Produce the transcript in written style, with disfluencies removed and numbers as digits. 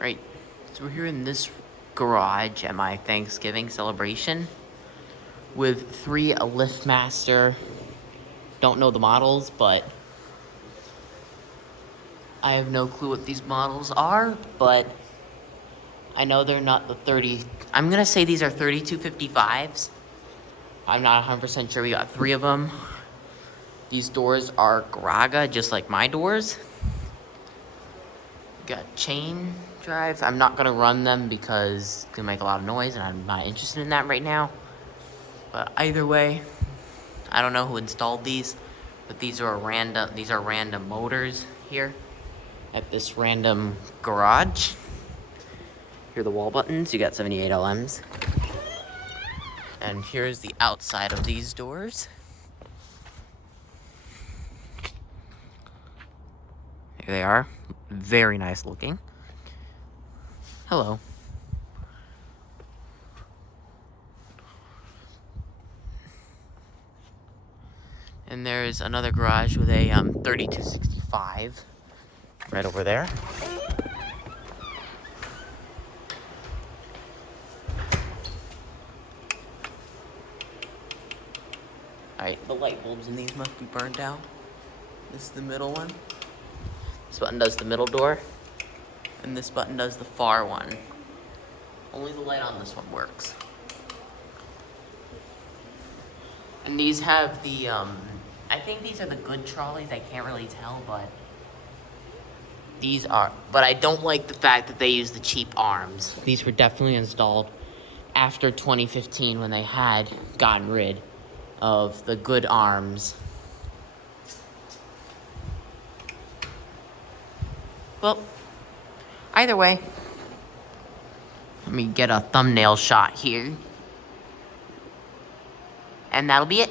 Right, so we're here in this garage at my Thanksgiving celebration with 3 LiftMaster. Don't know the models, but I have no clue what these models are, but I know they're not the 30. I'm gonna say these are 3255s. I'm not 100% sure. We got 3 of them. These doors are Garaga, just like my doors. Got chain drives. I'm not gonna run them because it's gonna make a lot of noise and I'm not interested in that right now. But either way, I don't know who installed these, but these are random motors here at this random garage. Here are the wall buttons. You got 78 LMs. And here's the outside of these doors. Here they are. Very nice looking. Hello. And there's another garage with a 3265 right over there. Alright, the light bulbs in these must be burned out. This is the middle one. This button does the middle door. And this button does the far one. Only the light on this one works. And these have the, I think these are the good trolleys. I can't really tell, but these are. But I don't like the fact that they use the cheap arms. These were definitely installed after 2015 when they had gotten rid of the good arms. Well, either way, let me get a thumbnail shot here. And that'll be it.